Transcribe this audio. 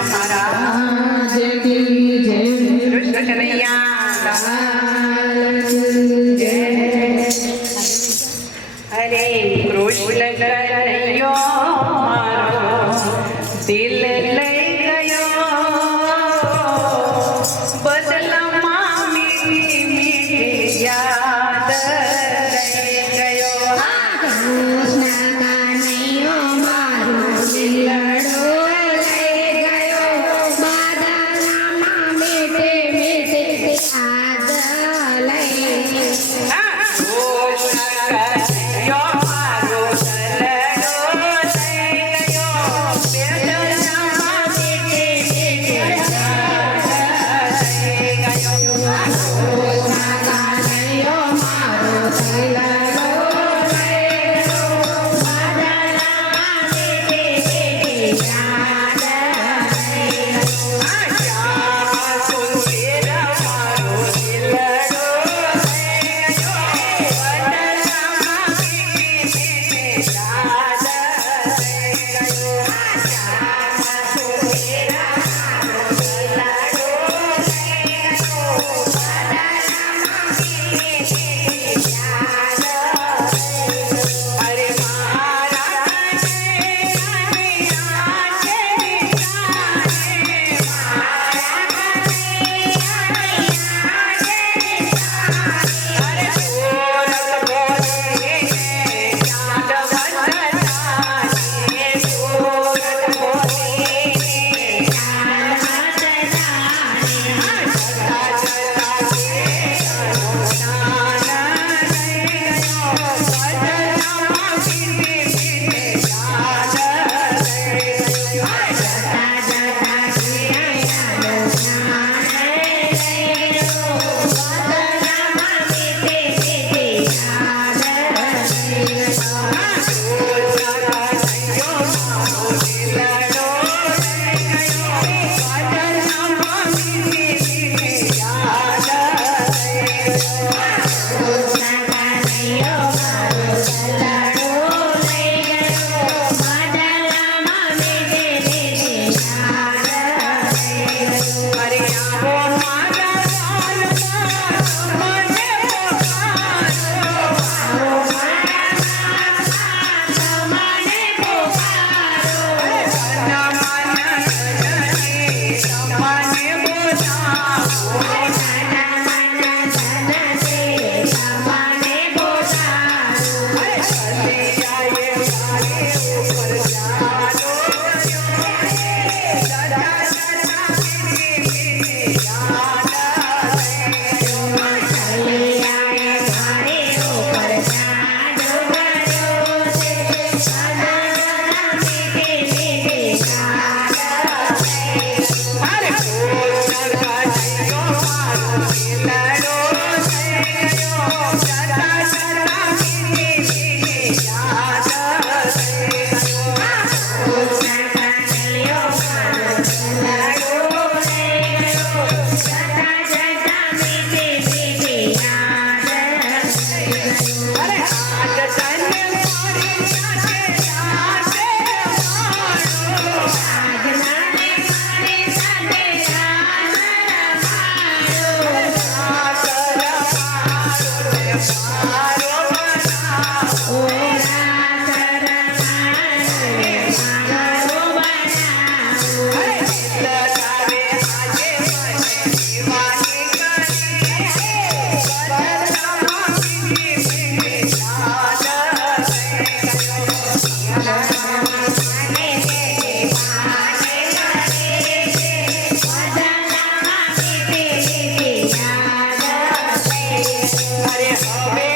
મહારાજ કી જય કૃષ્ણ કનૈયા જય હરે કૃષ્ણ કનૈયો મારો દિલ Yeah.